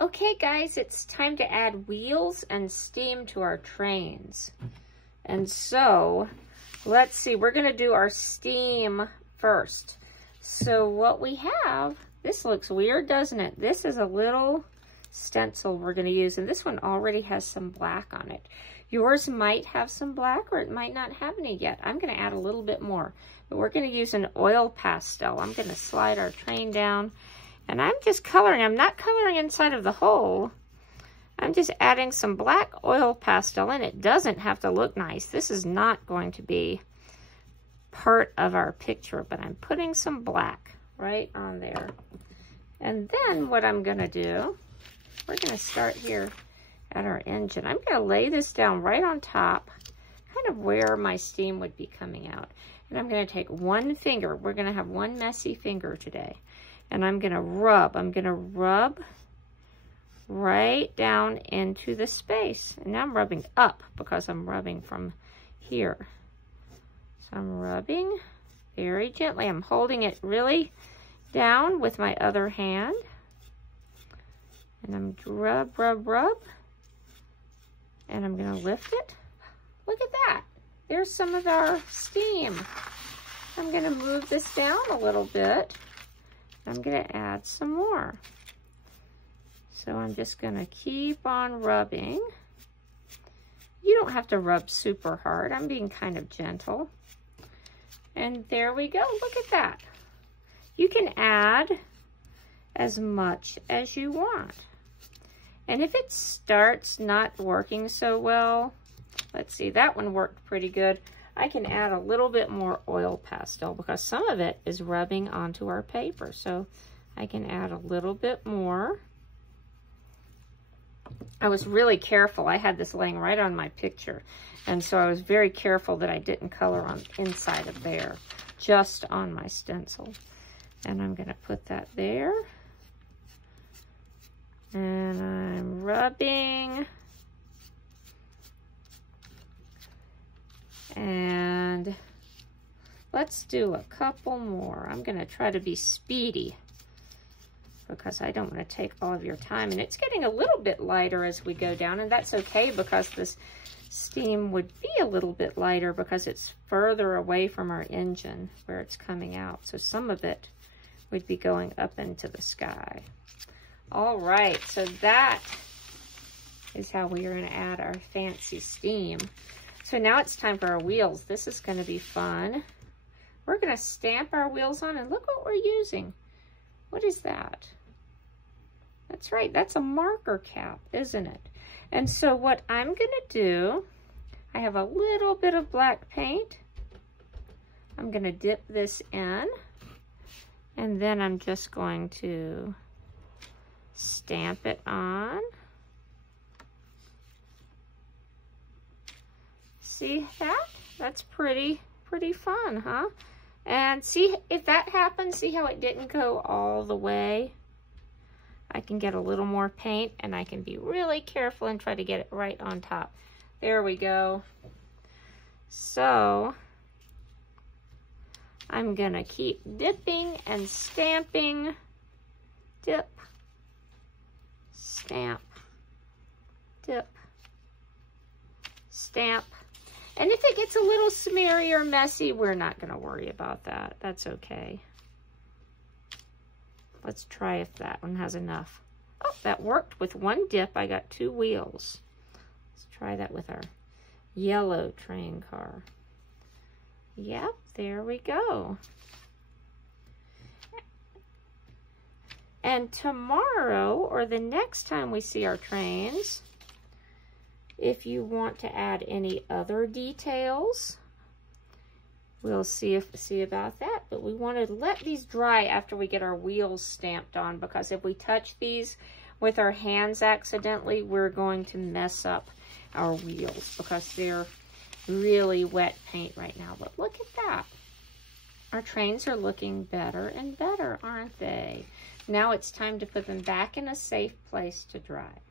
Okay guys, it's time to add wheels and steam to our trains. And so, let's see, we're gonna do our steam first. So what we have, this looks weird, doesn't it? This is a little stencil we're gonna use, and this one already has some black on it. Yours might have some black, or it might not have any yet. I'm gonna add a little bit more, but we're gonna use an oil pastel. I'm gonna slide our train down, and I'm just coloring. I'm not coloring inside of the hole. I'm just adding some black oil pastel, and it doesn't have to look nice. This is not going to be part of our picture, but I'm putting some black right on there. And then what I'm gonna do, we're gonna start here at our engine. I'm gonna lay this down right on top, kind of where my steam would be coming out. And I'm gonna take one finger. We're gonna have one messy finger today. And I'm gonna rub right down into the space. And now I'm rubbing up because I'm rubbing from here. So I'm rubbing very gently. I'm holding it really down with my other hand. And I'm rub. And I'm gonna lift it. Look at that. There's some of our steam. I'm gonna move this down a little bit. I'm gonna add some more. So I'm just gonna keep on rubbing. You don't have to rub super hard. I'm being kind of gentle. And there we go, look at that. You can add as much as you want. And if it starts not working so well, let's see, that one worked pretty good. I can add a little bit more oil pastel because some of it is rubbing onto our paper. So I can add a little bit more. I was really careful. I had this laying right on my picture. And so I was very careful that I didn't color on inside of there, just on my stencil. And I'm gonna put that there. And I'm rubbing. And let's do a couple more. I'm gonna try to be speedy because I don't want to take all of your time. And it's getting a little bit lighter as we go down, and that's okay because this steam would be a little bit lighter because it's further away from our engine where it's coming out. So some of it would be going up into the sky. All right, so that is how we are going to add our fancy steam. So now it's time for our wheels. This is going to be fun. We're going to stamp our wheels on, and look what we're using. What is that? That's right, that's a marker cap, isn't it? And so what I'm going to do, I have a little bit of black paint. I'm going to dip this in, and then I'm just going to stamp it on. See that? That's pretty fun, huh? And see if that happens, see how it didn't go all the way? I can get a little more paint, and I can be really careful and try to get it right on top. There we go. So I'm gonna keep dipping and stamping. Dip, stamp, dip, stamp. And if it gets a little smeary or messy, we're not gonna worry about that. That's okay. Let's try if that one has enough. Oh, that worked with one dip. I got 2 wheels. Let's try that with our yellow train car. Yep, there we go. And tomorrow, or the next time we see our trains, if you want to add any other details, we'll see about that. But we want to let these dry after we get our wheels stamped on, because if we touch these with our hands accidentally, we're going to mess up our wheels because they're really wet paint right now. But look at that. Our trains are looking better and better, aren't they? Now it's time to put them back in a safe place to dry.